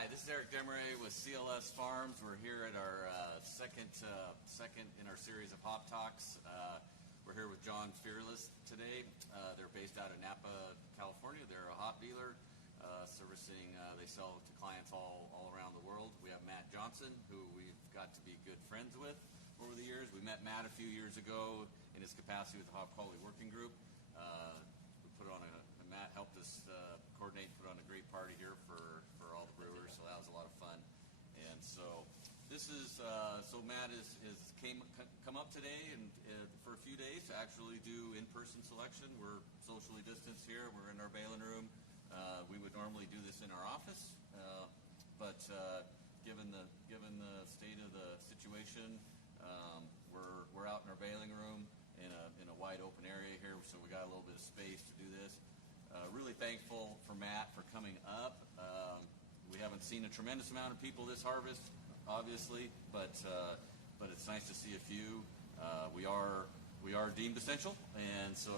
Hi, this is Eric Demaray with CLS Farms. We're here at our second in our series of Hop Talks. We're here with John Fearless today. They're based out of Napa, California. They're a hop dealer servicing, they sell to clients all around the world. We have Matt Johnson, who we've got to be good friends with over the years. We met Matt a few years ago in his capacity with the Hop Quality Working Group. Matt helped us coordinate, put on a great party here for all the brewers, so that was a lot of fun. And so this is so Matt is come up today and for a few days to actually do in-person selection. We're socially distanced here. We're in our baling room. We would normally do this in our office, but given the state of the situation, we're out in our baling room in a wide open area here, so we got a little bit of space to do this. Really thankful for Matt for coming up. We haven't seen a tremendous amount of people this harvest, obviously, but it's nice to see a few. We are deemed essential, and so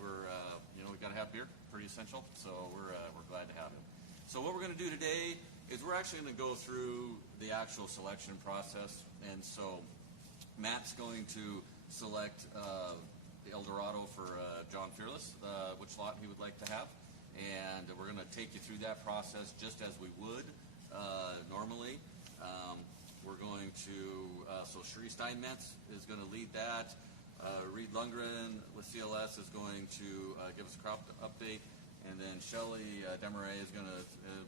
we've got to have beer, pretty essential. So we're glad to have it. So what we're going to do today is we're actually going to go through the actual selection process, and so Matt's going to select the El Dorado for John Fearless, which lot he would like to have, and we're going to take you through that process just as we would normally. We're going to, so Sheree Steinmetz is going to lead that. Reed Lundgren with CLS is going to give us a crop update, and then Shelly Demaray is going to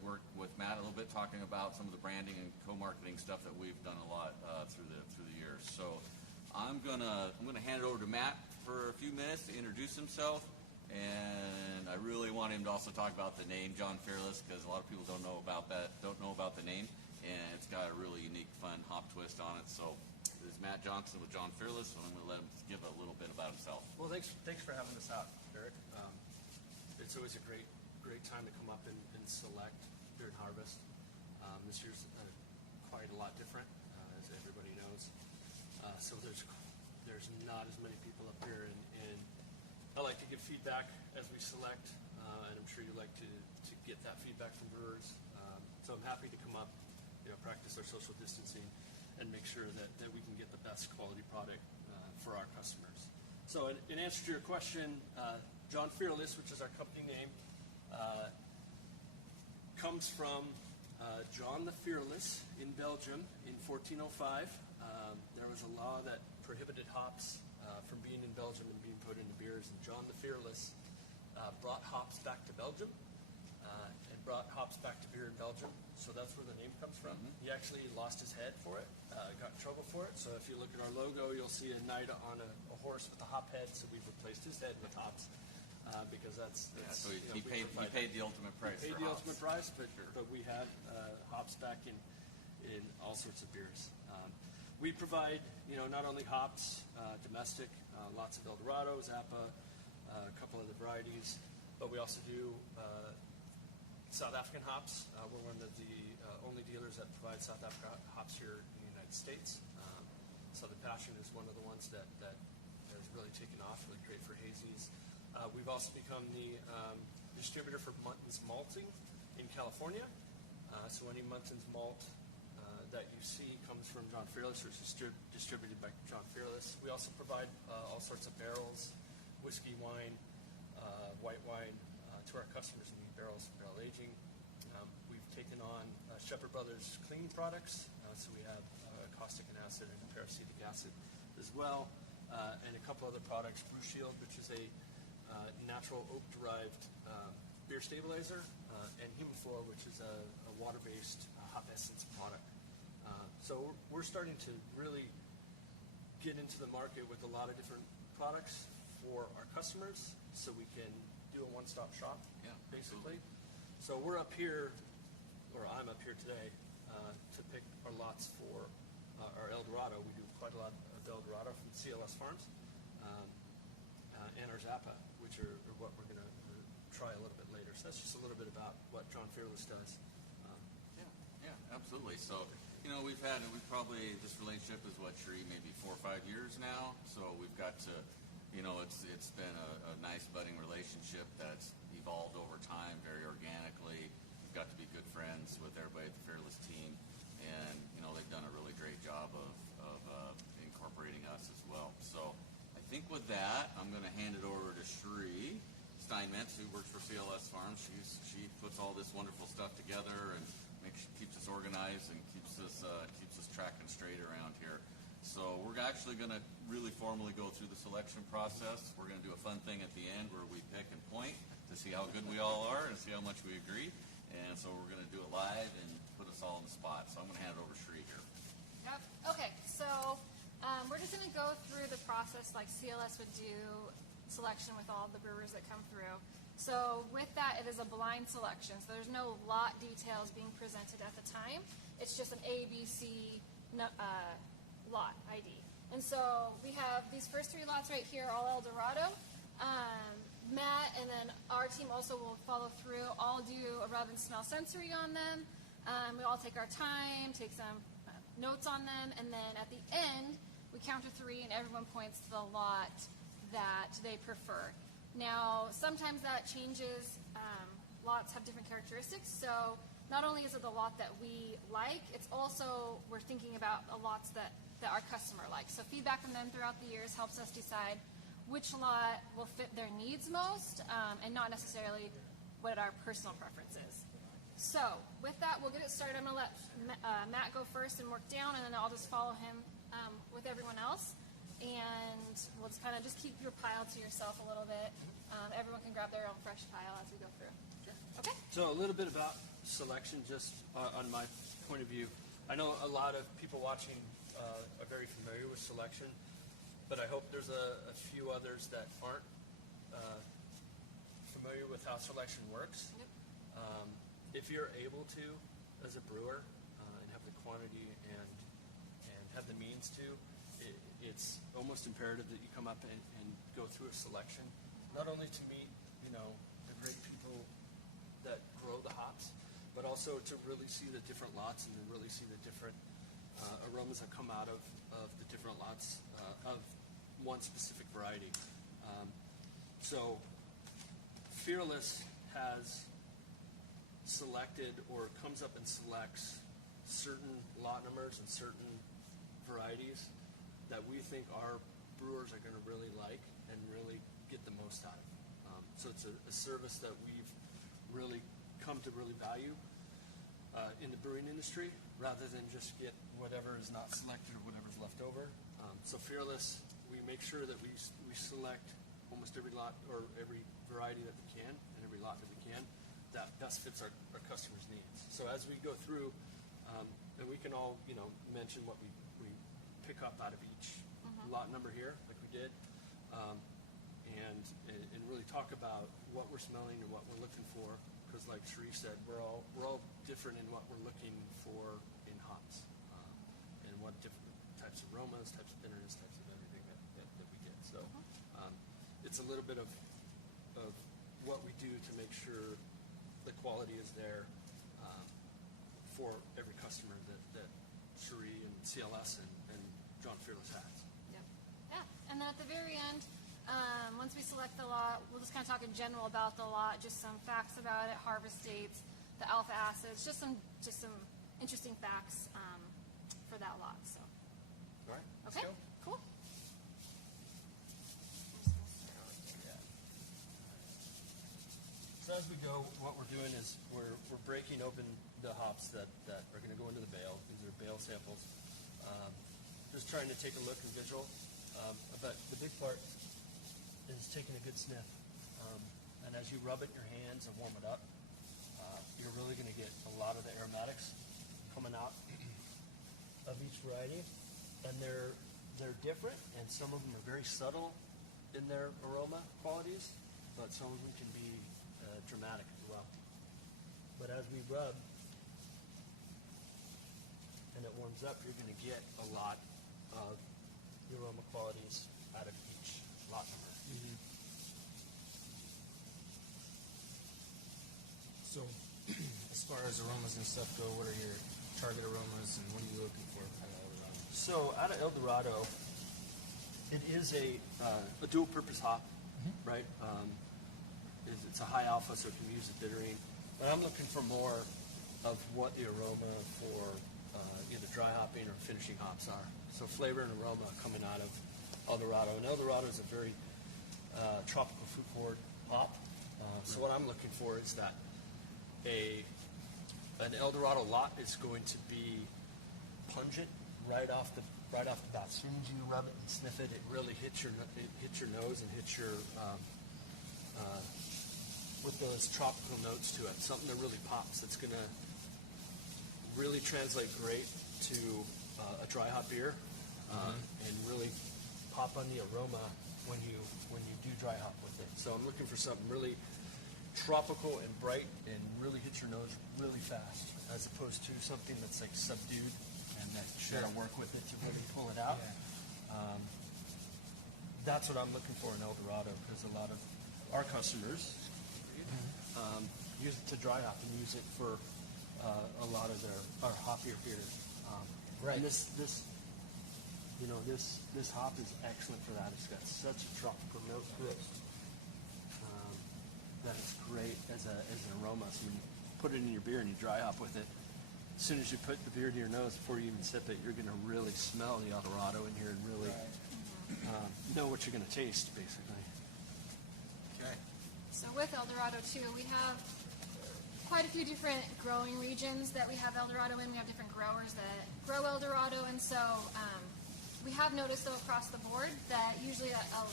work with Matt a little bit, talking about some of the branding and co-marketing stuff that we've done a lot through the years. So I'm gonna hand it over to Matt for a few minutes to introduce himself, and I really want him to also talk about the name John Fearless, because a lot of people don't know about the name, and it's got a really unique, fun hop twist on it. So this is Matt Johnson with John Fearless, and I'm going to let him give a little bit about himself. Well, thanks for having us out, Eric. It's always a great time to come up and select during harvest. This year's quite a lot different, as everybody knows. So there's not as many people up here, and I like to give feedback as we select, and I'm sure you like to get that feedback from brewers. So I'm happy to come up, practice our social distancing, and make sure that we can get the best quality product for our customers. So in answer to your question, John Fearless, which is our company name, comes from John the Fearless in Belgium in 1405. There was a law that prohibited hops from being in Belgium and being put into beers, and John the Fearless brought hops back to Belgium and brought hops back to beer in Belgium. So that's where the name comes from. Mm-hmm. He actually lost his head for it, got in trouble for it. So if you look at our logo, you'll see a knight on a horse with a hop head. So we've replaced his head with hops because that's so he paid the ultimate price. He paid the ultimate price, but we have hops back in all sorts of beers. We provide, not only hops, domestic, lots of El Dorado, Zappa, a couple of the varieties, but we also do South African hops. We're one of the only dealers that provide South African hops here in the United States. Southern Passion is one of the ones that has really taken off, really great for hazies. We've also become the distributor for Muntins Malting in California. So any Muntins malt that you see comes from John Fearless, or is distributed by John Fearless. We also provide all sorts of barrels, whiskey, wine, white wine to our customers in barrels for barrel aging. We've taken on Shepherd Brothers cleaning products, so we have caustic acid and peracetic acid as well, and a couple other products, Brew Shield, which is a natural oak-derived beer stabilizer, and Hemoflor, which is a water-based hop essence product. So we're starting to really get into the market with a lot of different products for our customers, so we can do a one-stop shop, basically. Absolutely. So we're up here, or I'm up here today, to pick our lots for our El Dorado. We do quite a lot of El Dorado from CLS Farms, and our Zappa, which are what we're going to try a little bit later. So that's just a little bit about what John Fearless does. Yeah, absolutely. So, this relationship is Sheree, maybe 4 or 5 years now. So we've got to, it's been a nice budding relationship that's evolved over time very organically. got to be good friends with everybody at the Fearless team, and they've done a really great job of incorporating us as well. So I think with that, I'm going to hand it over to Sheree Steinmetz, who works for CLS Farms. She puts all this wonderful stuff together and keeps us organized and keeps us tracking straight around here. So we're actually going to really formally go through the selection process. We're going to do a fun thing at the end where we pick and point to see how good we all are and see how much we agree. And so we're going to do it live and put us all on the spot. So I'm going to hand it over to Sheree here. Yep. Okay, so we're just going to go through the process like CLS would do selection with all the brewers that come through. So with that, it is a blind selection. So there's no lot details being presented at the time. It's just an ABC lot ID. And so we have these first 3 lots right here, all El Dorado. Matt and then our team also will follow through, all do a rub and smell sensory on them. We all take our time, take some notes on them, and then at the end, we count to 3 and everyone points to the lot that they prefer. Now, sometimes that changes. Lots have different characteristics, so not only is it the lot that we like, it's also we're thinking about the lots that our customer likes. So feedback from them throughout the years helps us decide which lot will fit their needs most, and not necessarily what our personal preference is. So with that, we'll get it started. I'm going to let Matt go first and work down, and then I'll just follow him with everyone else. And we'll just kind of just keep your pile to yourself a little bit. Everyone can grab their own fresh pile as we go through. Okay? So a little bit about selection, just on my point of view. I know a lot of people watching are very familiar with selection, but I hope there's a few others that aren't familiar with how selection works. Yep. If you're able to, as a brewer, and have the quantity and have the means to, it's almost imperative that you come up and go through a selection, not only to meet the great people that grow the hops, but also to really see the different lots and to really see the different aromas that come out of the different lots of one specific variety. So Fearless has selected or comes up and selects certain lot numbers and certain varieties that we think our brewers are going to really like and really get the most out of. So it's a service that we've really come to really value in the brewing industry, rather than just get whatever is not selected or whatever's left over. So Fearless, we make sure that we select almost every lot or every variety that we can and every lot that we can that best fits our customers' needs. So as we go through, and we can all mention what we pick up out of each lot number here, like we did, and really talk about what we're smelling and what we're looking for. Because, like Sheree said, we're all different in what we're looking for in hops, and what different types of aromas, types of bitterness, types of everything that we get. So it's a little bit of what we do to make sure the quality is there for every customer that Sheree and CLS and John Fearless has. Yep. Yeah. And then at the very end, once we select the lot, we'll just kind of talk in general about the lot, just some facts about it, harvest dates, the alpha acids, just some interesting facts for that lot. So. All right. Okay. Let's go. Cool. So as we go, what we're doing is we're breaking open the hops that are going to go into the bale. These are bale samples. Just trying to take a look and visual. But the big part is taking a good sniff. And as you rub it in your hands and warm it up, you're really going to get a lot of the aromatics coming out of each variety. And they're different, and some of them are very subtle in their aroma qualities, but some of them can be dramatic as well. But as we rub and it warms up, you're going to get a lot of the aroma qualities out of each lot number. So, as far as aromas and stuff go, what are your target aromas and what are you looking for out of El Dorado? So out of El Dorado, it is a dual-purpose hop, right? It's a high alpha, so it can be used as bittering. But I'm looking for more of what the aroma for either dry hopping or finishing hops are. So flavor and aroma coming out of El Dorado. And El Dorado is a very tropical fruit forward hop. So what I'm looking for is that an El Dorado lot is going to be pungent right off the bat. As soon as you rub it and sniff it, it really hits your nose and hits your with those tropical notes to it. Something that really pops. That's going to really translate great to a dry hop beer and really pop on the aroma when you do dry hop with it. So I'm looking for something really tropical and bright and really hits your nose really fast, as opposed to something that's like subdued and that you gotta work with it to really pull it out. Yeah. That's what I'm looking for in El Dorado, because a lot of our customers use it to dry hop and use it for a lot of our hoppier beers. Right. And this hop is excellent for that. It's got such a tropical note to it that it's great as an aroma. So when you put it in your beer and you dry hop with it, as soon as you put the beer to your nose, before you even sip it, you're going to really smell the El Dorado in here and really know what you're going to taste, basically. Okay. So with El Dorado too, we have quite a few different growing regions that we have El Dorado in. We have different growers that grow El Dorado, and so we have noticed though across the board that usually a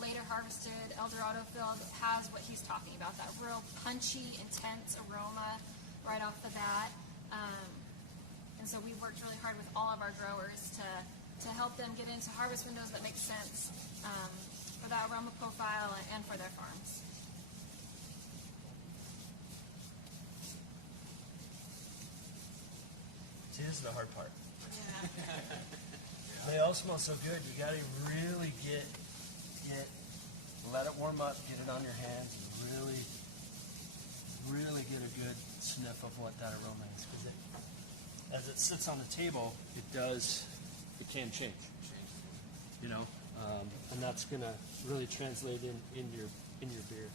later harvested El Dorado field has what he's talking about, that real punchy, intense aroma right off the bat. And so we worked really hard with all of our growers to help them get into harvest windows that make sense for that aroma profile and for their farms. See, this is the hard part. They all smell so good. You got to really let it warm up, get it on your hands, and really get a good sniff of what that aroma is. Because as it sits on the table, it can change. You know, and that's going to really translate in your beer.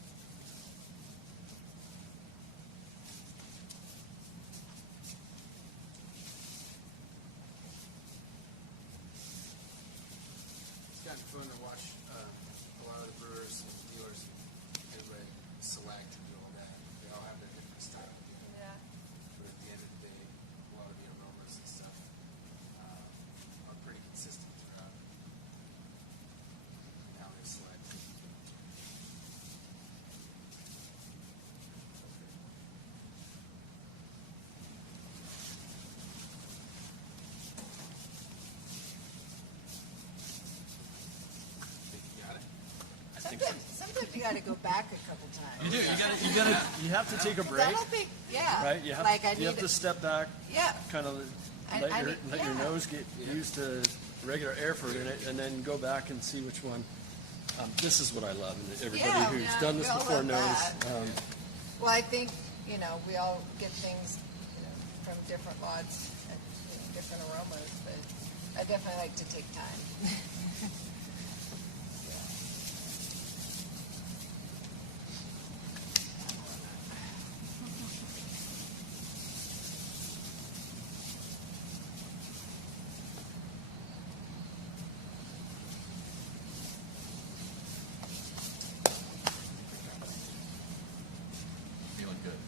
It's gotten fun to watch a lot of the brewers and dealers, everybody select and do all that. They all have their different style. Yeah. But at the end of the day, a lot of the aromas and stuff are pretty consistent throughout how they select. Think you got it? I think so. Sometimes you got to go back a couple times. You do. You have to take a break, I don't think, yeah. right? You have, like I you need have to step back, yeah. kind of I let your need- nose get used to regular air for a minute, and then go back and see which one. This is what I love, and everybody Yeah, who's yeah, done this we all before love knows. that. Well, I think, we all get things, from different lots, and, different aromas, but I definitely like to take time. Feeling good.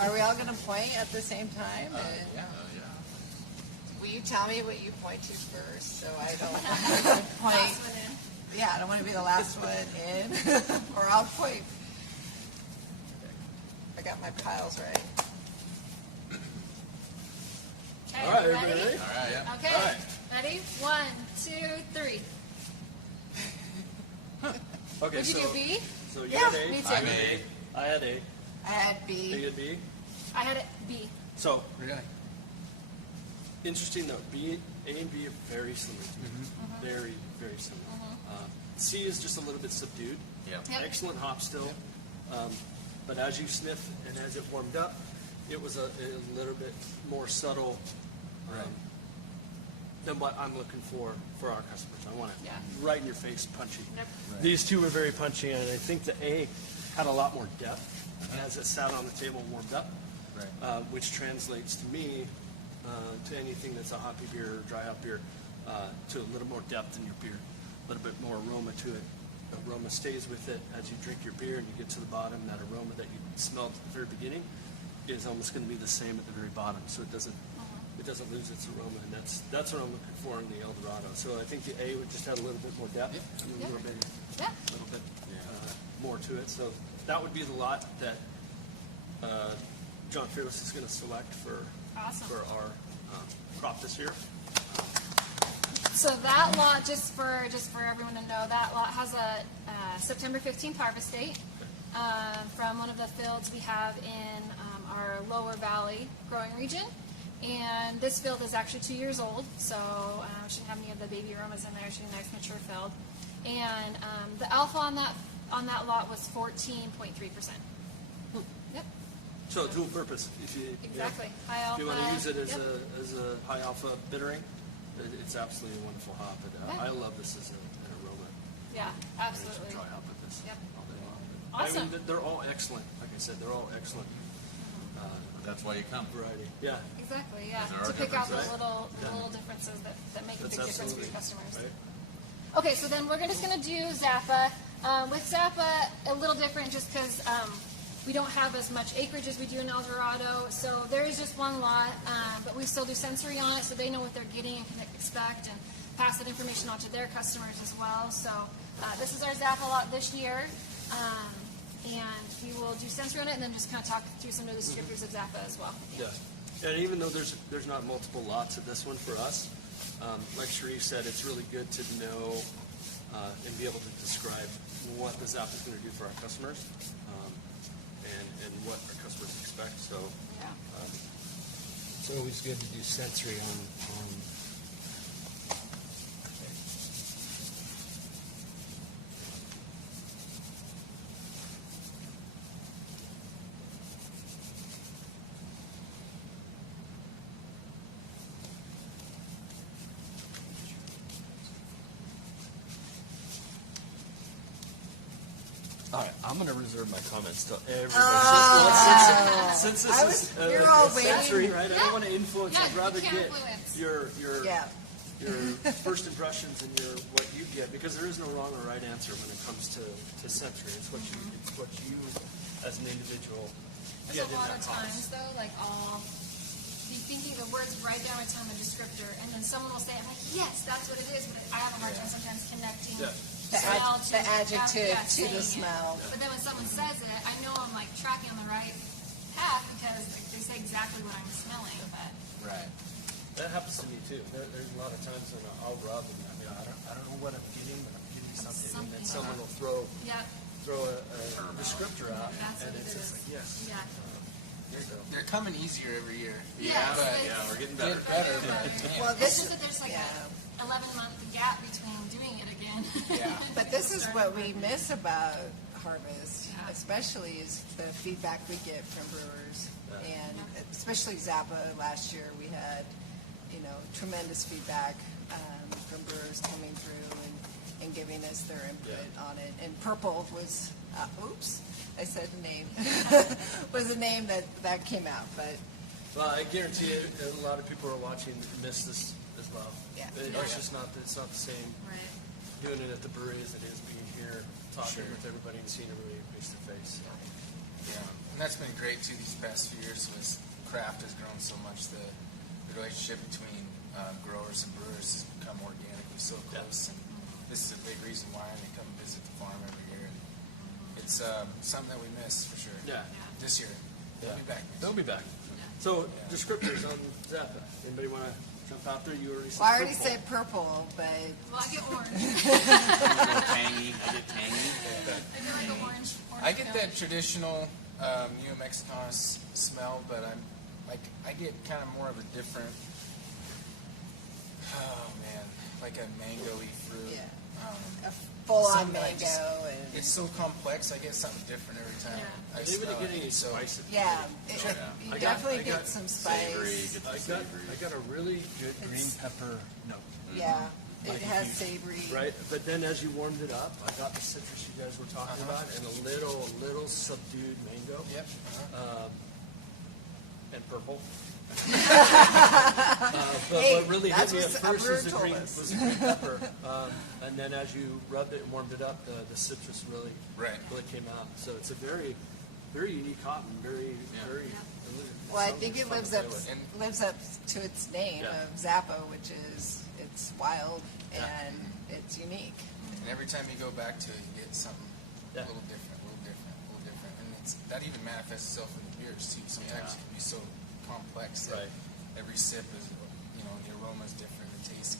Are we all going to point at the same time? And Yeah. will you tell me what you point to first, so I don't point? Last one in. Yeah, I don't want to be the last one in, or I'll point. I got my piles right. Okay, All right, ready? everybody ready? All right. Yeah. Okay, All right. ready? 1, 2, 3. Okay, Did you so do B? so you Yeah, had A. me too. I had A. I had A. I had You B. had B. I had it B. So Really? interesting though, A and B are very similar to me. Very, very similar. C is just a little bit subdued. Yeah. Yep. Excellent hop still. But as you sniff and as it warmed up, it was a little bit more subtle Right. than what I'm looking for our customers. I want it Yeah. right in your face, punchy. Yep. Right. These two were very punchy, and I think the A had a lot more depth as it sat on the table and warmed up, Right. which translates to me to anything that's a hoppy beer or dry hop beer, to a little more depth in your beer, a little bit more aroma to it. The aroma stays with it as you drink your beer and you get to the bottom. That aroma that you smelled at the very beginning is almost going to be the same at the very bottom, so it doesn't lose its aroma, and that's what I'm looking for in the El Dorado. So I think the A would just have a little bit more depth, and a little bit more to it. So that would be the lot that John Fearless is going to select for our crop this year. So that lot, just for everyone to know, that lot has a September 15th harvest date from one of the fields we have in our lower valley growing region. And this field is actually 2 years old, so shouldn't have any of the baby aromas in there. It should be a nice mature field. And the alpha on that lot was 14.3%. Yep. So dual purpose. Exactly. High alpha. If you want to use it as a high alpha bittering, it's absolutely a wonderful hop. I love this as an aroma. Yeah, absolutely. Try hop with this Yep. all day long. Awesome. I mean, they're all excellent. Like I said, they're all excellent. That's why you come. Variety. Yeah. Exactly, yeah. There are To pick out the differences. little differences that make a That's big difference for absolutely your customers. right. Okay, so then we're just going to do Zappa. With Zappa, a little different just because we don't have as much acreage as we do in El Dorado. So there is just one lot, but we still do sensory on it so they know what they're getting and can expect and pass that information on to their customers as well. So this is our Zappa lot this year. And we will do sensory on it and then just kind of talk through some of the descriptors of Zappa as well. Yeah. And even though there's not multiple lots of this one for us, like Sharif said, it's really good to know and be able to describe what the Zappa is going to do for our customers and what our customers expect. So Yeah. It's always good to do sensory on all right, I'm going to reserve my comments till everybody. Since this is you're all sensory, waiting. right? I don't want to influence. Yeah, I'd rather you can't get influence. your Yeah. your first impressions and what you get, because there is no wrong or right answer when it comes to sensory. It's what you as an individual There's get a in lot that of box. times though, like I'll be thinking the words right down my tongue, the descriptor, and then someone will say, I'm like, yes, that's what it is, but I have a hard time sometimes connecting Yeah. smell to The adjective to saying the it. smell. But then when someone says it, I know I'm like tracking on the right path because like, they say exactly what I'm smelling. But right. That happens to me too. There's a lot of times when I'll rub and I don't know what I'm getting, but I'm getting something, and then someone will throw yeah, a descriptor out, that's and what it's it just is. like yes. Yeah. They're coming easier every year. Yes, but it's- Yeah, we're getting better. get better. Well, It's this just that there's like yeah. a 11-month gap between doing it again. Yeah. But this is what we miss about Harvest, Yeah. especially is the feedback we get from brewers, and especially Zappa. Last year we had, tremendous feedback from brewers coming through and giving us their input on it. And Purple was, I said the name, was a name that came out, but. Well, I guarantee you, a lot of people who are watching miss this as well. Yeah. It's just not the same Right. doing it at the brewery as it is being here, talking with everybody and seeing everybody face to face. Yeah, and that's been great too these past few years as craft has grown so much. The relationship between growers and brewers has become organically so close, and this is a big reason why they come visit the farm every year. And it's something that we miss for sure. Yeah. This year, they'll be back. They'll be back. So, descriptors on Zappa. Anybody want to jump out there? You already said Well, I already purple. said purple, but Well, I get orange. Tangy. I get tangy. I get like an orange. I get that traditional New Mexican smell, but I get kind of more of a different. Oh man, like a mango-y fruit. Yeah. Um, a full-on Something that I mango. just- And It's so complex. I get something different every time. Yeah. I Are they going to smell get it. any So spice? yeah, I you got- definitely I got get some Savory. spice. Get the I savory. got a really good green It's- pepper note. Yeah, It has savory. Right, but then as you warmed it up, I got the citrus you guys were talking about, and a little subdued mango. Yep. And purple. But Hey, what really hit that's me at what first Brewer was the told green, us. was the green pepper. And then as you rubbed it and warmed it up, the citrus really came out. So it's a very, very unique hop and very. Well, I think it fun lives to up play with. to its name Yeah. of Zappa, which is it's wild and it's unique. And every time you go back to it, you get something Yeah. a little different. And that even manifests itself in the beers too. Sometimes it can be so complex that every sip is, the aroma is different, the taste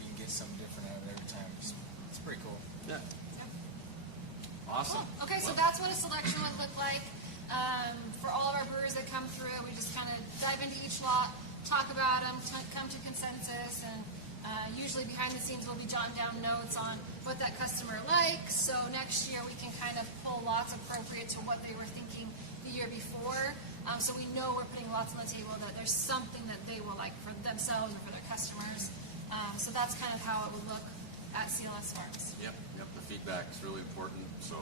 you can get something different out of it every time. It's pretty cool. Yeah. Awesome. Cool. Okay, so that's what a selection would look like. For all of our brewers that come through, we just kind of dive into each lot, talk about them, come to consensus, and usually behind the scenes we'll be jotting down notes on what that customer likes. So next year we can kind of pull lots appropriate to what they were thinking the year before. So we know we're putting lots on the table that there's something that they will like for themselves or for their customers. So that's kind of how it would look at CLS Farms. Yep. The feedback is really important. So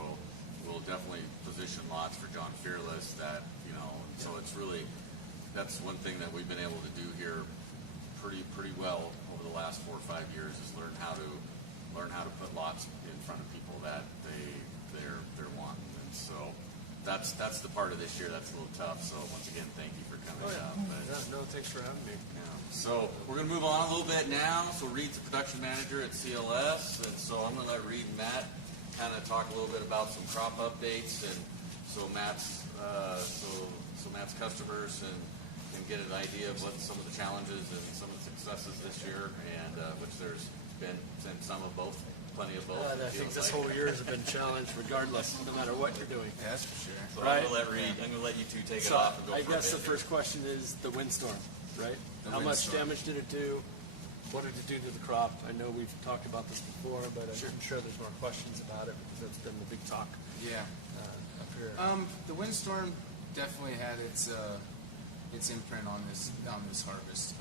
we'll definitely position lots for John Fearless that, so it's really, that's one thing that we've been able to do here pretty well over the last 4 or 5 years is learn how to put lots in front of people that they're wanting. And so that's the part of this year that's a little tough. So once again, thank you for coming out. No, thanks for having me. So we're going to move on a little bit now. So Reed's the production manager at CLS, and so I'm going to let Reed and Matt kind of talk a little bit about some crop updates, and so Matt's Matt's customers and get an idea of what some of the challenges and some of the successes this year, and which there's been some of both, plenty of both. I think this whole year has been challenged regardless, no matter what you're doing. Yeah, that's for sure. So I'm going to let you two take it off and go I for guess a the bit first question is the windstorm, right? The How much windstorm. damage did it do? What did it do to the crop? I know we've talked about this before, but I'm sure there's more questions about it because that's been the big talk Yeah. up here. The windstorm definitely had its imprint on this harvest.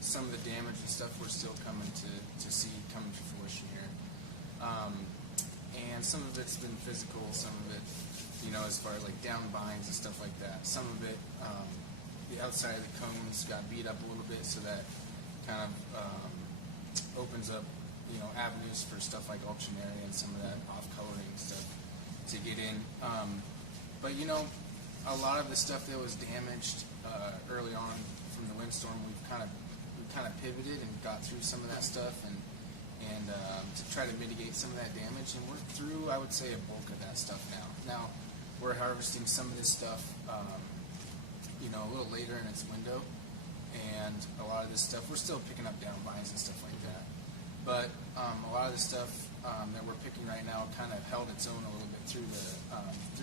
Some of the damage and stuff we're still coming to see coming to fruition here, and some of it's been physical. Some of it, as far as like down binds and stuff like that. Some of it, the outside of the cones got beat up a little bit, so that kind of opens up, avenues for stuff like ultramarine and some of that off-coloring stuff to get in. But a lot of the stuff that was damaged early on from the windstorm, we kind of pivoted and got through some of that stuff and to try to mitigate some of that damage. And we're through, I would say, a bulk of that stuff now. Now we're harvesting some of this stuff, a little later in its window, and a lot of this stuff we're still picking up down vines and stuff like that. But a lot of the stuff that we're picking right now kind of held its own a little bit through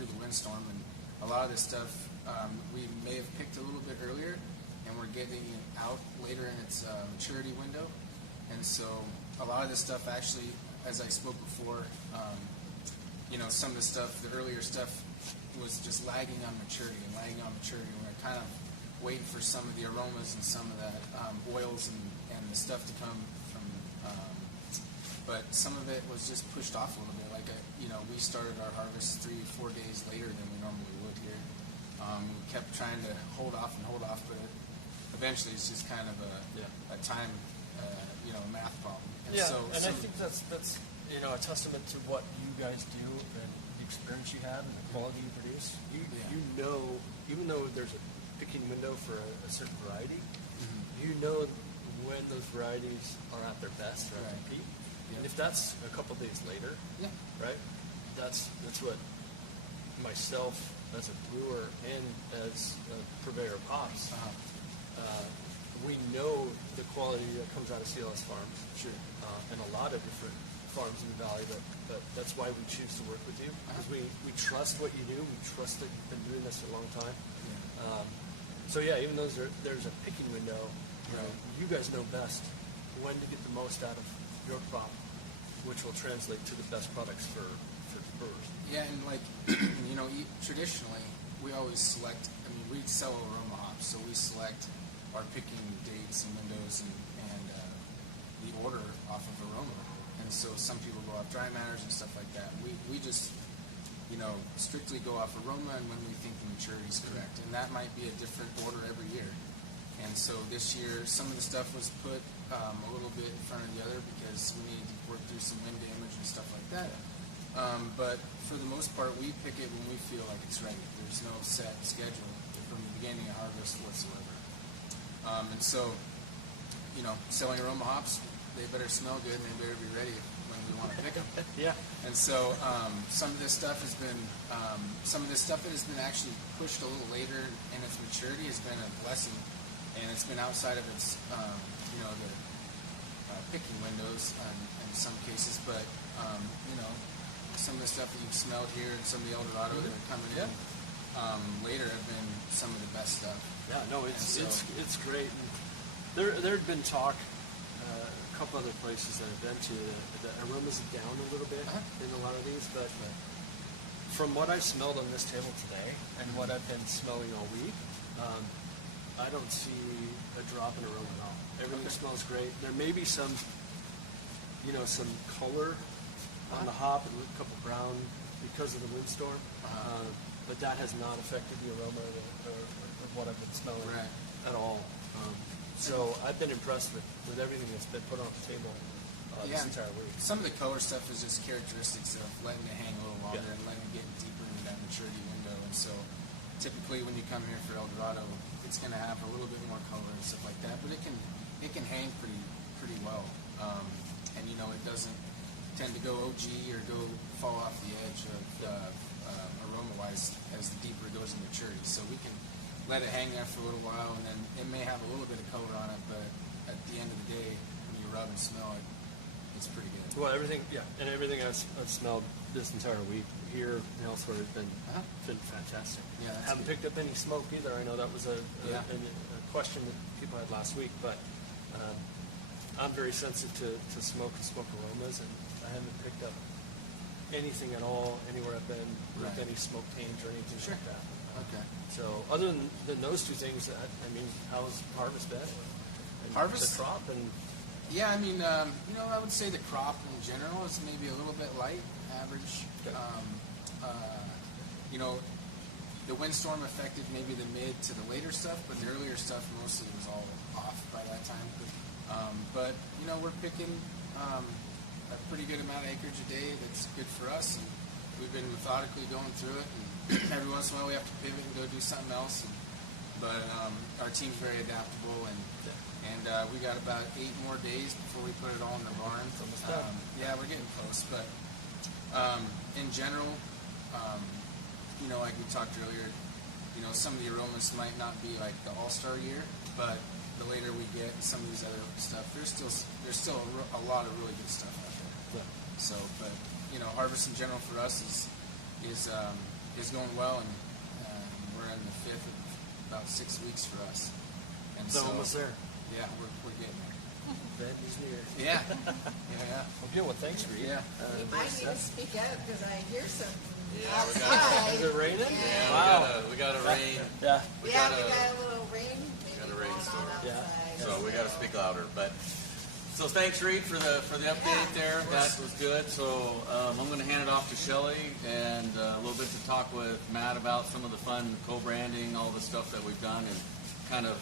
the windstorm, and a lot of this stuff we may have picked a little bit earlier, and we're getting it out later in its maturity window. And so a lot of this stuff actually, as I spoke before, some of the stuff, the earlier stuff was just lagging on maturity. We're kind of waiting for some of the aromas and some of that oils and the stuff to come from, but some of it was just pushed off a little bit. Like, we started our harvest 3-4 days later than we normally would here. We kept trying to hold off, but eventually it's just kind of a time, math problem. And I think that's a testament to what you guys do and the experience you have and the quality you produce. Even though there's a picking window for a certain variety, when those varieties are at their best or at their peak. And if that's a couple days later, right? That's what myself as a brewer and as a purveyor of hops, we know the quality that comes out of CLS Farms, and a lot of different farms in the valley. But that's why we choose to work with you, because we trust what you do. We trust that you've been doing this for a long time. Even though there's a picking window, you guys know best when to get the most out of your crop, which will translate to the best products for brewers. Yeah, and traditionally we always select. We sell aroma hops, so we select our picking dates and windows and the order off of and so some people go off dry matters and stuff like that. We just, strictly go off aroma and when we think the maturity is correct, and that might be a different order every year. And so this year, some of the stuff was put a little bit in front of the other because we needed to work through some wind damage and stuff like that. But for the most part, we pick it when we feel like it's ready. There's no set schedule from the beginning of harvest whatsoever. And so, selling aroma hops, they better smell good and they better be ready when we want to pick them. Yeah. And so some of this stuff has been, that has been actually pushed a little later in its maturity has been a blessing, and it's been outside of its, the picking windows in some cases. But some of the stuff that you've smelled here and some of the El Dorado that are coming in later have been some of the best stuff. Yeah, no, it's great. And there had been talk a couple other places that I've been to. The aromas are down a little bit in a lot of these, but from what I've smelled on this table today and what I've been smelling all week, I don't see a drop in aroma at all. Everything smells great. There may be some color on the hop and a couple brown because of the windstorm, but that has not affected the aroma of what I've been smelling at all. So I've been impressed with everything that's been put on the table this entire week. Some of the color stuff is just characteristics of letting it hang a little longer and letting it get deeper into that maturity window. And so typically when you come here for El Dorado, it's going to have a little bit more color and stuff like that, but it can hang pretty well. And it doesn't tend to go OG or go fall off the edge of aroma-wise as the deeper it goes in maturity. So we can let it hang there for a little while, and then it may have a little bit of color on it, but at the end of the day, when you rub and smell it, it's pretty good. Well, everything I've smelled this entire week here and elsewhere has been fantastic. Yeah, I haven't picked up any smoke either. I know that was a question that people had last week, but I'm very sensitive to smoke and smoke aromas, and I haven't picked up anything at all anywhere I've been with any smoke taint or anything like that. Okay. So other than those two things, how's harvest been? And Harvest? the crop and Yeah, I would say the crop in general is maybe a little bit light, average. Okay. The windstorm affected maybe the mid to the later stuff, but the earlier stuff mostly was all off by that time. But we're picking a pretty good amount of acreage a day that's good for us, and we've been methodically going through it. And every once in a while we have to pivot and go do something else. But our team's very adaptable, and we got about 8 more days before we put it all in the barn. Yeah, we're getting close. But in general, like we talked earlier, some of the aromas might not be like the all-star year, but the later we get some of these other stuff, there's still a lot of really good stuff out there. Yeah. So, but harvest in general for us is going well, and we're in the 5th of about 6 weeks for us. And so almost there. Yeah, we're getting there. Ben is near. Yeah. Okay, well, thanks, Reed. You Yeah. might need to speak up because I hear something Yeah, outside. Is it raining? Yeah. Wow. We got a rain. Yeah. We Yeah, got we a- got a little rain. got a rainstorm. Yeah. So we got to speak louder. But so thanks, Reed, for the update there. That was good. So I'm going to hand it off to Shelley and a little bit to talk with Matt about some of the fun co-branding, all the stuff that we've done, and kind of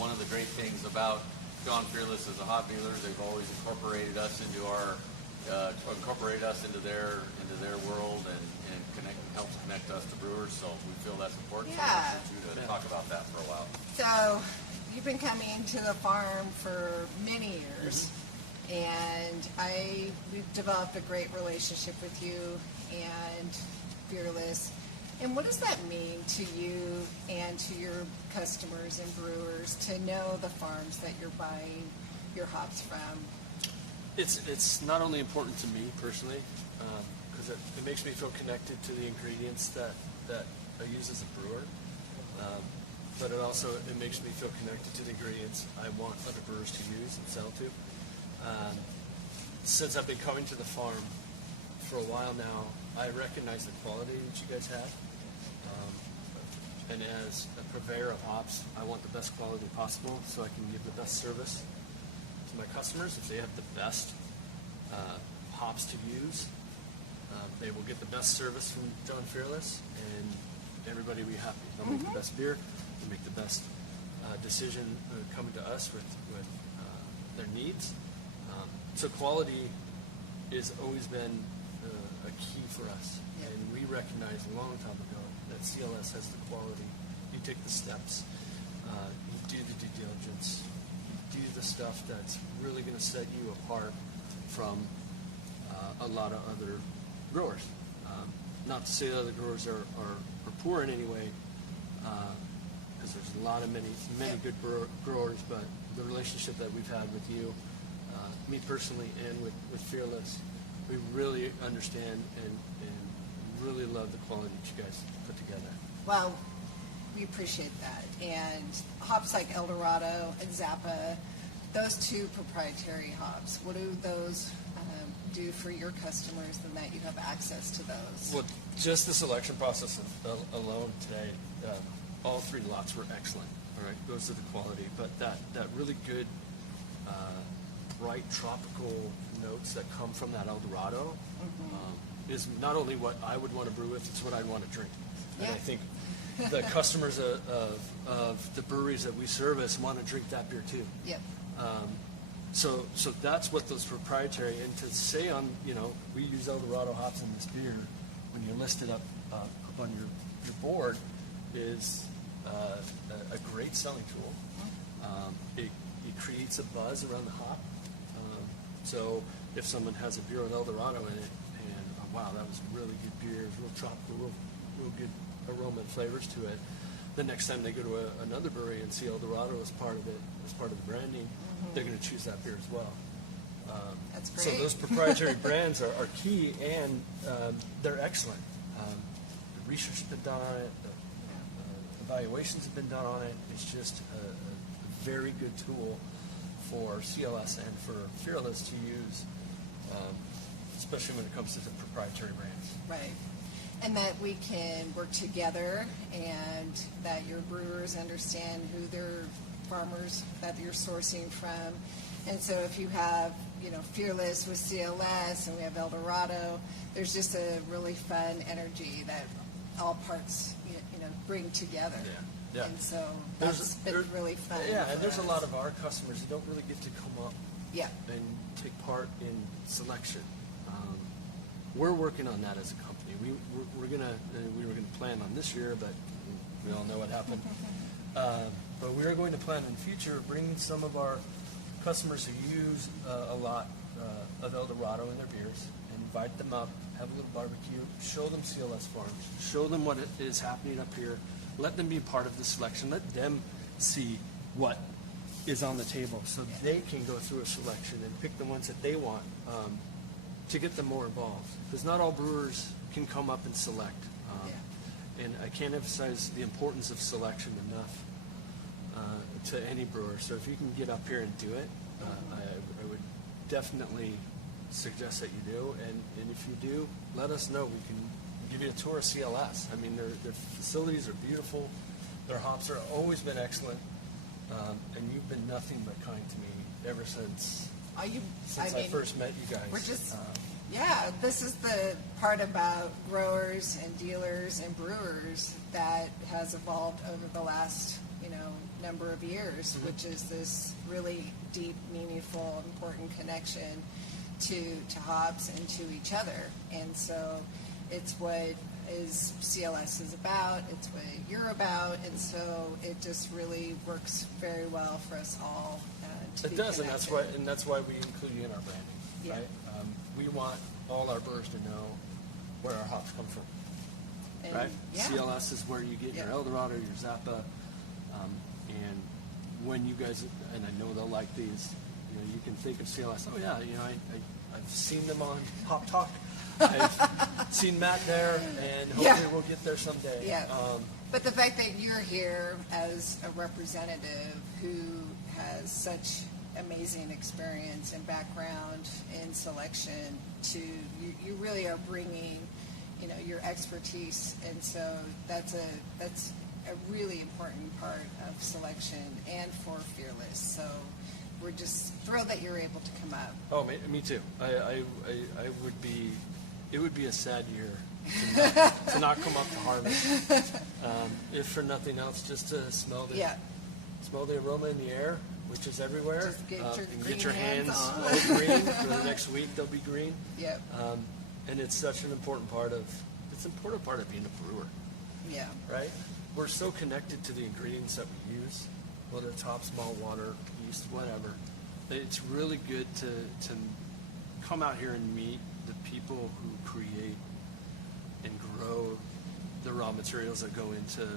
one of the great things about John Fearless as a hop dealer, they've always incorporated us into their world and helps connect us to brewers. So we feel that's important. So Yeah. we'll get you to talk about that for a while. So, you've been coming to the farm for many years, and we've developed a great relationship with you and Fearless. And what does that mean to you and to your customers and brewers to know the farms that you're buying your hops from? It's not only important to me personally, because it makes me feel connected to the ingredients that I use as a brewer, but it makes me feel connected to the ingredients I want other brewers to use and sell to. Since I've been coming to the farm for a while now, I recognize the quality that you guys have. And as a purveyor of hops, I want the best quality possible so I can give the best service to my customers. If they have the best hops to use. They will get the best service from John Fearless, and everybody will be happy. They'll make the best beer, they'll make the best decision coming to us with their needs. So quality has always been a key for us, and we recognized a long time ago that CLS has the quality. You take the steps, you do the due diligence, you do the stuff that's really going to set you apart from a lot of other growers. Not to say that other growers are poor in any way, because there's a lot of many good growers, but the relationship that we've had with you, me personally, and with Fearless, we really understand and really love the quality that you guys put together. Well, we appreciate that. And hops like El Dorado and Zappa, those two proprietary hops, what do those do for your customers than that you have access to those? Well, just the selection process alone today, all 3 lots were excellent. All right, goes to the quality, but that really good, bright tropical notes that come from that El Dorado is not only what I would want to brew with, it's what I'd want to drink. Yeah. And I think the customers of the breweries that we service want to drink that beer too. Yep. So that's what those proprietary, and to say we use El Dorado hops in this beer, when you list it up on your board, is a great selling tool. It creates a buzz around the hop. So if someone has a beer with El Dorado in it, and wow, that was really good beer, it was real tropical, real good aroma and flavors to it. The next time they go to another brewery and see El Dorado as part of it, as part of the branding, they're going to choose that beer as well. That's So great. those proprietary brands are key, and they're excellent. The research has been done on it, the evaluations have been done on it. It's just a very good tool for CLS and for Fearless to use, especially when it comes to the proprietary brands. Right. And that we can work together, and that your brewers understand who their farmers that you're sourcing from. And so if you have, Fearless with CLS and we have El Dorado, there's just a really fun energy that all parts, bring together. Yeah. And so that's been really fun. Yeah, for and there's a us. lot of our customers who don't really get to come up Yeah. and take part in selection. We're working on that as a company. We were gonna plan on this year, but we all know what happened. But we are going to plan in the future bringing some of our customers who use a lot of El Dorado in their beers, and invite them up, have a little barbecue, show them CLS Farms, show them what is happening up here, let them be part of the selection, let them see what is on the table, so they can go through a selection and pick the ones that they want, to get them more involved. Because not all brewers can come up and select. And I can't emphasize the importance of selection enough to any brewer. So if you can get up here and do it, I would definitely suggest that you do. And if you do, let us know. We can give you a tour of CLS. I mean, their facilities are beautiful. Their hops have always been excellent. And you've been nothing but kind to me ever since I first met you guys. We're just, this is the part about growers and dealers and brewers that has evolved over the last, number of years, which is this really deep, meaningful, important connection to hops and to each other. And so it's what CLS is about, it's what you're about, and so it just really works very well for us all to be does, and connected. that's why we include you in our branding, Yeah. right? We want all our brewers to know where our hops come from, And, right? yeah. CLS is where you get your El Dorado, your Zappa, and when you guys, and I know they'll like these, you can think of CLS. Oh yeah, I've seen them on Hop Talk. I've seen Matt there, and hopefully we'll get there someday. Yeah. But the fact that you're here as a representative who has such amazing experience and background in selection you really are bringing, your expertise, and so that's a really important part of selection and for Fearless. So we're just thrilled that you're able to come up. Oh, me too. I would be. It would be a sad year to not come up to harvest. If for nothing else, just to smell the aroma in the air, which is everywhere. Just get your hands on. all green for the next week. They'll be green. Yep. And it's such an important part of. It's an important part of being a brewer. Yeah. Right. We're so connected to the ingredients that we use, whether it's hops, malt, water, yeast, whatever. It's really good to come out here and meet the people who create and grow the raw materials that go into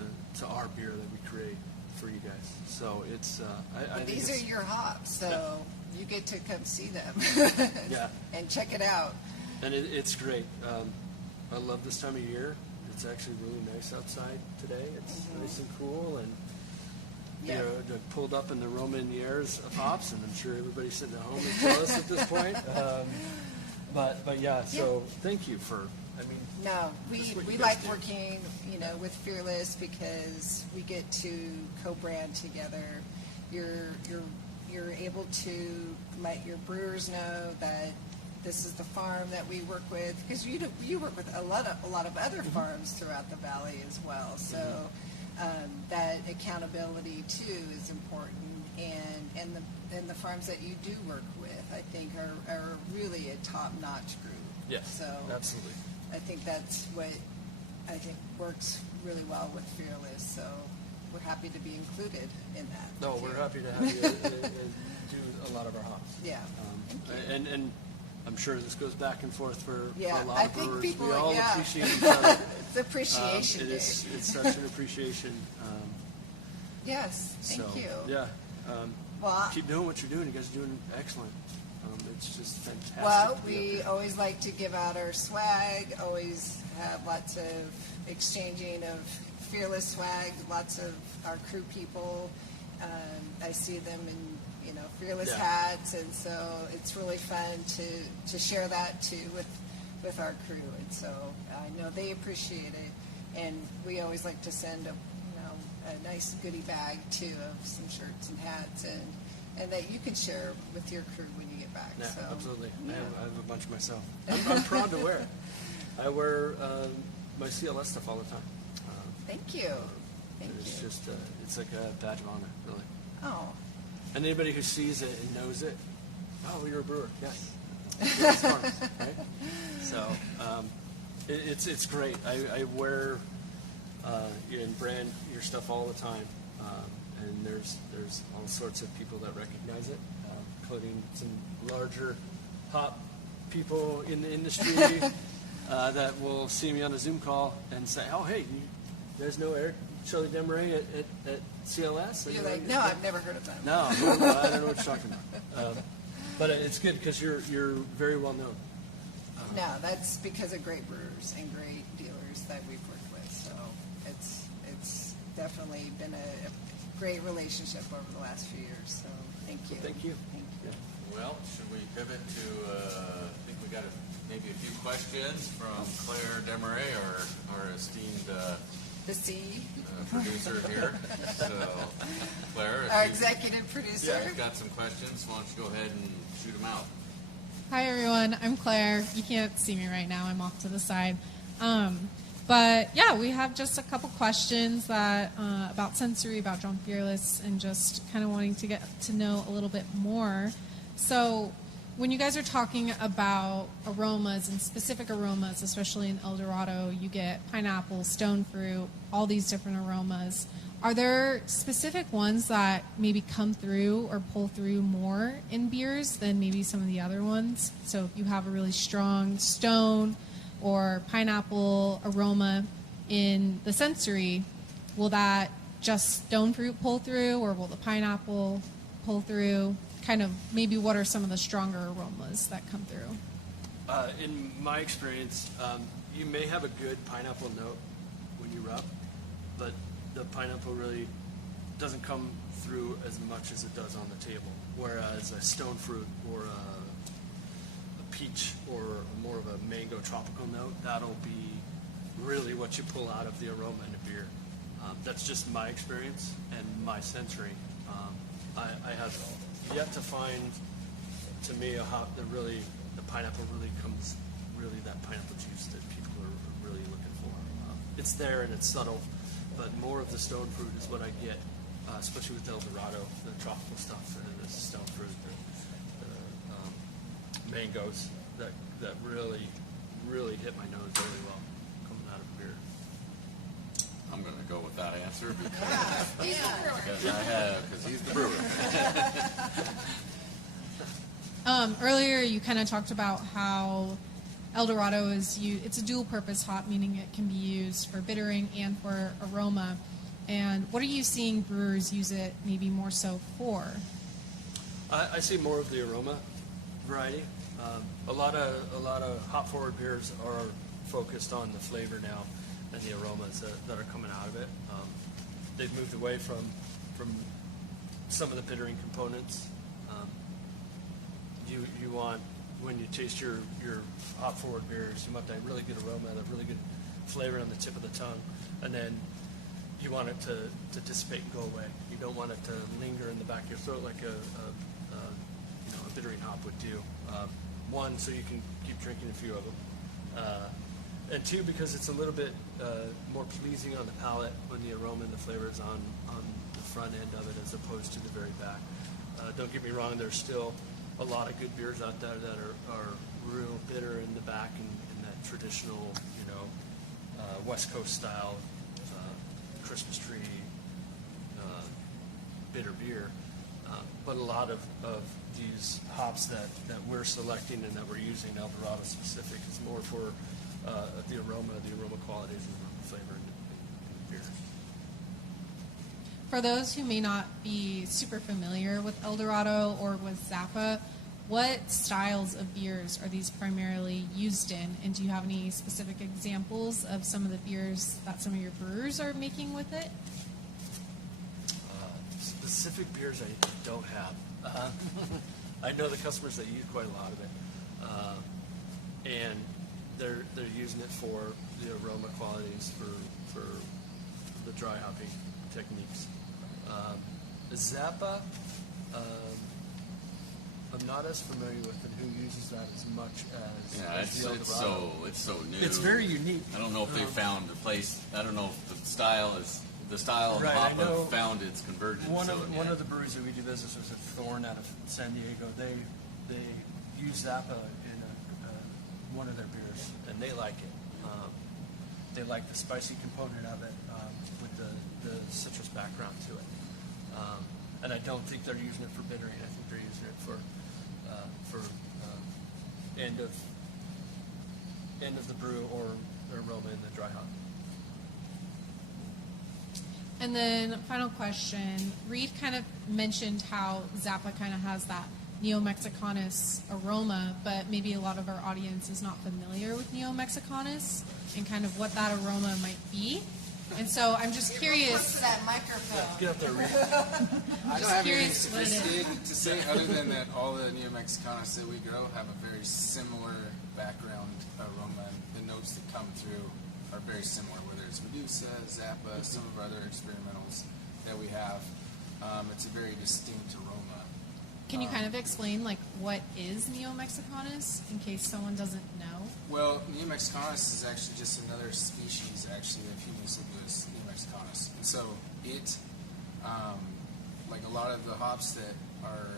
our beer that we create for you guys. So it's I think these it's, are your hops, so you get to come see them and check it out. And it's great. I love this time of year. It's actually really nice outside today. It's nice and cool, and you know, pulled up in the aroma in the airs of hops, and I'm sure everybody's sitting at home is jealous at this point. But yeah, so thank you for. I mean, no, we like working, you know, with Fearless because we get to co-brand together. You're able to let your brewers know that this is the farm that we work with, because you work with a lot of other farms throughout the valley as well. So that accountability too is important, and the farms that you do work with, I think, are really a top-notch group. Yes, so absolutely. I think that's what I think works really well with Fearless. So we're happy to be included in that. No, we're happy to have you do a lot of our hops. Yeah. And I'm sure this goes back and forth for a lot I of think brewers. people We all yeah. appreciate each other. It's appreciation day. It's such an appreciation. Yes, thank you. Yeah. Well, Keep doing what you're doing. You guys are doing excellent. It's just fantastic. well, to be we up here. always like to give out our swag, always have lots of exchanging of Fearless swag, lots of our crew people. I see them in, you know, Fearless hats, and so it's really fun to share that too with our crew, and so I know they appreciate it, and we always like to send a nice goodie bag too of some shirts and hats, and that you can share with your crew when you get back. Yeah, so, absolutely. Yeah. I have a bunch myself. I'm proud to wear it. I wear my CLS stuff all the time. Thank you. Thank It's you. just it's like a badge of honor, really. Oh, And anybody who sees it and knows it, oh, you're a brewer. Yes. It's fun, right? So it's great. I wear and brand your stuff all the time, and there's all sorts of people that recognize it, including some larger hop people in the industry that will see me on a Zoom call and say, "Oh, hey, you guys know Eric Shelley Demaray at CLS?" And you're like, no, I've never heard of them. no, I don't know what you're talking about. But it's good because you're very well known. No, that's because of great brewers and great dealers that we've worked with. So it's definitely been a great relationship over the last few years. So thank you. Thank you. Thank you. Well, should we pivot to, I think we got maybe a few questions from Claire Demaray, our esteemed The C, producer here. So, Claire, our if executive producer. you've got some questions, why don't you go ahead and shoot them out? Hi everyone, I'm Claire. You can't see me right now, I'm off to the side. But yeah, we have just a couple questions that about sensory, about John Fearless, and just kind of wanting to get to know a little bit more. So when you guys are talking about aromas and specific aromas, especially in El Dorado, you get pineapple, stone fruit, all these different aromas. Are there specific ones that maybe come through or pull through more in beers than maybe some of the other ones? So if you have a really strong stone or pineapple aroma in the sensory, will that just stone fruit pull through, or will the pineapple pull through? Kind of maybe what are some of the stronger aromas that come through? In my experience, you may have a good pineapple note when you rub, but the pineapple really doesn't come through as much as it does on the table. Whereas a stone fruit or a peach or more of a mango tropical note, that'll be really what you pull out of the aroma in a beer. That's just my experience and my sensory. I have yet to find, to me, a hop that really, the pineapple really comes, really that pineapple juice that people are really looking for. It's there and it's subtle, but more of the stone fruit is what I get, especially with El Dorado, the tropical stuff, the stone fruit, the mangoes that really, really hit my nose really well coming out of beer. I'm going to go with that answer because he's the brewer. Earlier, you kind of talked about how El Dorado it's a dual purpose hop, meaning it can be used for bittering and for aroma. And what are you seeing brewers use it maybe more so for? I see more of the aroma variety. A lot of hop forward beers are focused on the flavor now and the aromas that are coming out of it. They've moved away from some of the bittering components. You want, when you taste your hop forward beers, you want that really good aroma, that really good flavor on the tip of the tongue, and then you want it to dissipate and go away. You don't want it to linger in the back of your throat like a bittering hop would do. One, so you can keep drinking a few of them, and two, because it's a little bit more pleasing on the palate when the aroma and the flavor is on the front end of it as opposed to the very back. Don't get me wrong, there's still a lot of good beers out there that are real bitter in the back and that traditional, West Coast style Christmas tree bitter beer. But a lot of these hops that we're selecting and that we're using, El Dorado specific, is more for the aroma qualities and the flavor in beer. For those who may not be super familiar with El Dorado or with Zappa, what styles of beers are these primarily used in? And do you have any specific examples of some of the beers that some of your brewers are making with it? Specific beers I don't have. I know the customers that use quite a lot of it, and they're using it for the aroma qualities for the dry hopping techniques. Zappa, I'm not as familiar with it. Who uses that as much as the El Dorado. It's so new. It's very unique. I don't know if they found a place. I don't know if the style of Right, hop I know have found its convergence. One of the breweries that we do business with, Thorn out of San Diego, they use Zappa in one of their beers, and they like it. They like the spicy component of it with the citrus background to it. And I don't think they're using it for bittering. I think they're using it for end of the brew or aroma in the dry hop. And then final question, Reed kind of mentioned how Zappa kind of has that Neo-Mexicanus aroma, but maybe a lot of our audience is not familiar with Neo-Mexicanus and kind of what that aroma might be. And so I'm just curious. Close to that microphone. Get up there, Reed. I don't have anything curious what it is. sophisticated to say other than that all the Neo-Mexicanos that we grow have a very similar background aroma, and the notes that come through are very similar, whether it's Medusa, Zappa, some of our other experimentals that we have. It's a very distinct aroma. Can you kind of explain like what is Neo-Mexicanus in case someone doesn't know? Well, Neo-Mexicanus is actually just another species, actually, of Humus lupus Neo-Mexicanus. And so it, like a lot of the hops that are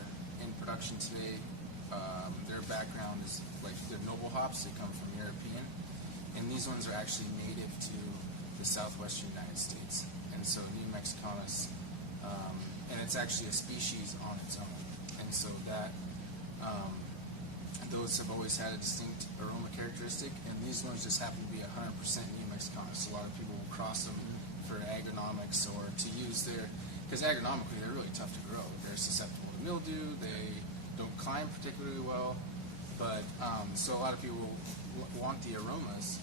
in production today, their background is like they're noble hops. They come from European. And these ones are actually native to the southwestern United States. And so Neo-Mexicanus, and it's actually a species on its own. And so that, those have always had a distinct aroma characteristic, and these ones just happen to be 100% Neo-Mexicanus. A lot of people will cross them for agronomics or to use because agronomically they're really tough to grow. They're susceptible to mildew, they don't climb particularly well, but so a lot of people want the aromas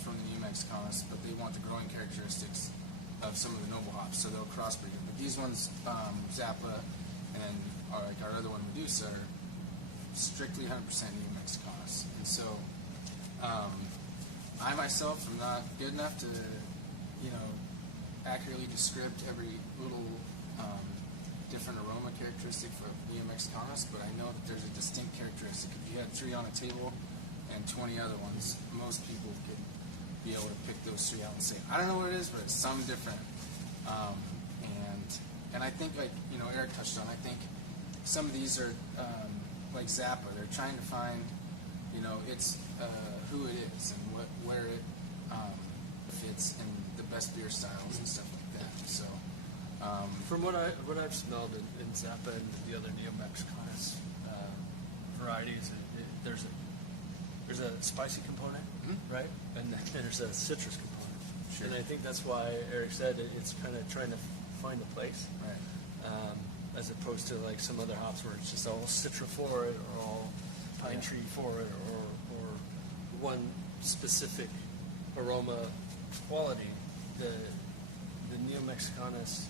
from the Neo-Mexicanus, but they want the growing characteristics of some of the noble hops, so they'll crossbreed them. But these ones, Zappa and our other one, Medusa, are strictly 100% Neo-Mexicanus. And so I myself am not good enough to, accurately describe every little different aroma characteristic for Neo Mexicanos, but I know that there's a distinct characteristic. If you had 3 on a table and 20 other ones, most people could be able to pick those 3 out and say, I don't know what it is, but it's something different. And I think, like, you know, Eric touched on, I think some of these are like Zappa. They're trying to find, you know, it's who it is and where it fits in the best beer styles and stuff like that. So, from what I've smelled in Zappa and the other Neo Mexicanos varieties, there's a spicy component, right? And then there's a citrus component. Sure. And I think that's why Eric said it's kind of trying to find a place, right. As opposed to like some other hops where it's just all citra forward or all pine tree forward or one specific aroma quality. The Neo Mexicanos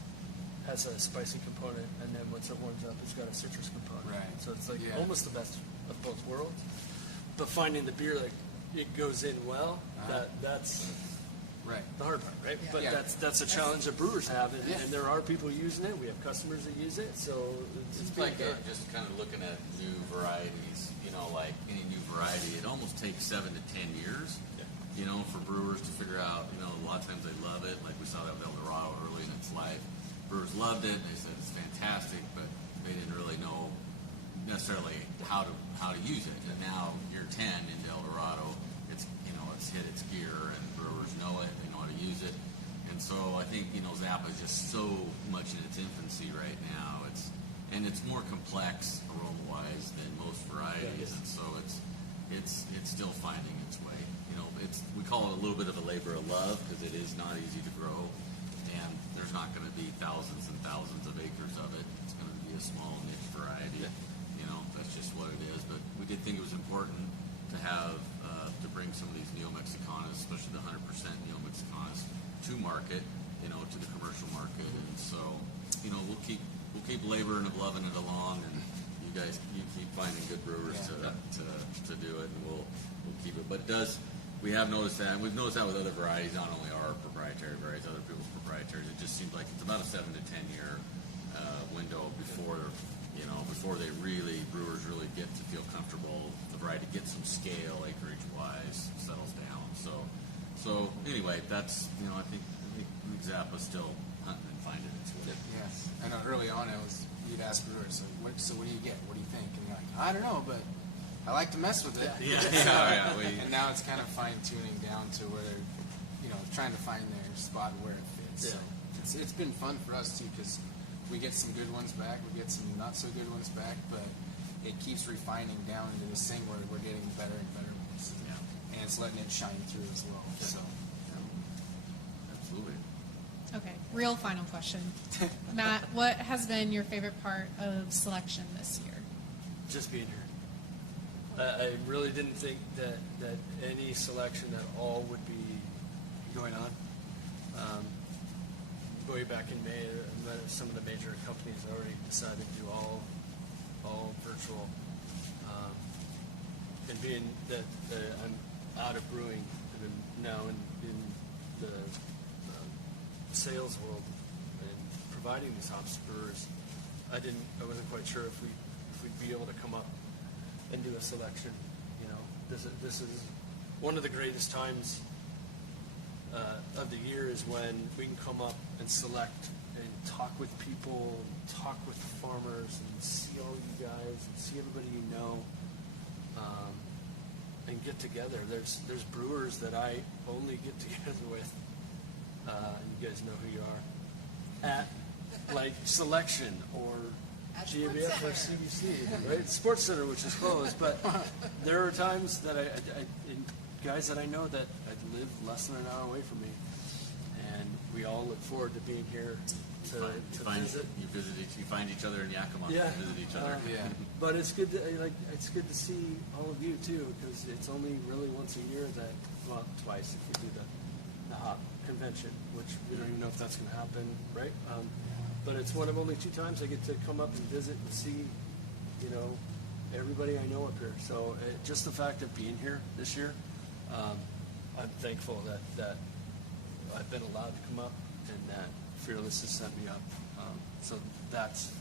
has a spicy component, and then once it warms up, it's got a citrus component. Right. So it's like almost the best of both worlds. But finding the beer like it goes in well, that's Right. the hard part, right? Yeah. But that's a challenge that brewers have, and there are people using it. We have customers that use it, so It's being like done. just kind of looking at new varieties, you know, like any new variety, it almost takes 7 to 10 years, you know, for brewers to figure out, you know, a lot of times they love it, like we saw that with El Dorado early in its life. Brewers loved it, they said it's fantastic, but they didn't really know necessarily how to use it. And now, year 10 into El Dorado, it's, you know, it's hit its gear, and brewers know it, they know how to use it. And so I think, you know, Zappa is just so much in its infancy right now. It's more complex aroma-wise than most varieties, and so it's still finding its way. You know, we call it a little bit of a labor of love because it is not easy to grow, and there's not going to be thousands and thousands of acres of it. It's going to be a small niche variety. You know, that's just what it is. But we did think it was important to have to bring some of these Neo Mexicanos, especially the 100% Neo Mexicanos, to market. You know, to the commercial market, and so you know we'll keep laboring and loving it along, and you keep finding good brewers to do it, and we'll keep it. But we have noticed that, and we've noticed that with other varieties, not only our proprietary varieties, other people's proprietaries. It just seems like it's about a 7 to 10 year window before brewers really get to feel comfortable. The variety gets some scale, acreage wise, settles down. So anyway, that's, you know, I think Zappa's still hunting and finding its way. Yes. I know early on you'd ask brewers, so what do you get? What do you think? And you're like, I don't know, but I like to mess with it. And now it's kind of fine tuning down to where they're, you know, trying to find their spot where it fits. Yeah. So it's been fun for us too, because we get some good ones back, we get some not so good ones back, but it keeps refining down into this thing where we're getting better and better ones. Yeah. And it's letting it shine through as well. So Absolutely. Okay, real final question. Matt, what has been your favorite part of selection this year? Just being here. I really didn't think that any selection at all would be going on. Way back in May, some of the major companies already decided to do all virtual. And being that I'm out of brewing and now in the sales world and providing these hops to brewers, I wasn't quite sure if we'd be able to come up and do a selection. You know, this is one of the greatest times of the year is when we can come up and select and talk with people, talk with farmers, and see all you guys and see everybody you know, and get together. There's brewers that I only get together with. You guys know who you are. At like selection or At GABF or Sports CBC, right? Sports Center, which is closed, but there are times that guys that I know that live less than an hour away from me, and we all look forward to being here to visit. You find each other in Yakima. Yeah. You visit each other. But it's good to see all of you too, because it's only really once a year that, well, twice if we do the hop convention, which we don't even know if that's going to happen, right? But it's one of only 2 times I get to come up and visit and see, you know, everybody I know up here. So just the fact of being here this year, I'm thankful that I've been allowed to come up and that Fearless has set me up. So that's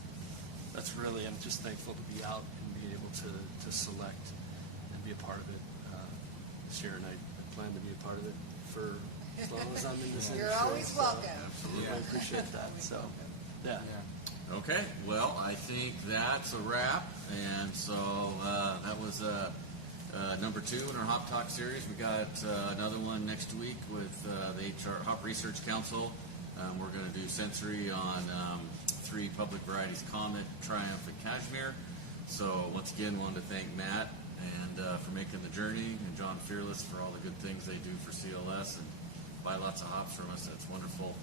that's really, I'm just thankful to be out and be able to select and be a part of it this year, and I plan to be a part of it for as long as I'm in this industry. You're always So, welcome. I appreciate that. So, yeah. Okay, well, I think that's a wrap, and so that was number 2 in our Hop Talk series. We got another one next week with the HR Hop Research Council. We're going to do sensory on 3 public varieties: Comet, Triumph, and Cashmere. So once again, wanted to thank Matt and for making the journey, and John Fearless for all the good things they do for CLS and buy lots of hops from us. That's wonderful.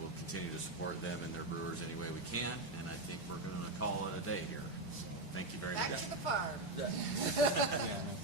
We'll continue to support them and their brewers any way we can, and I think we're going to call it a day here. So thank you very much. Back to the farm. Yeah, no,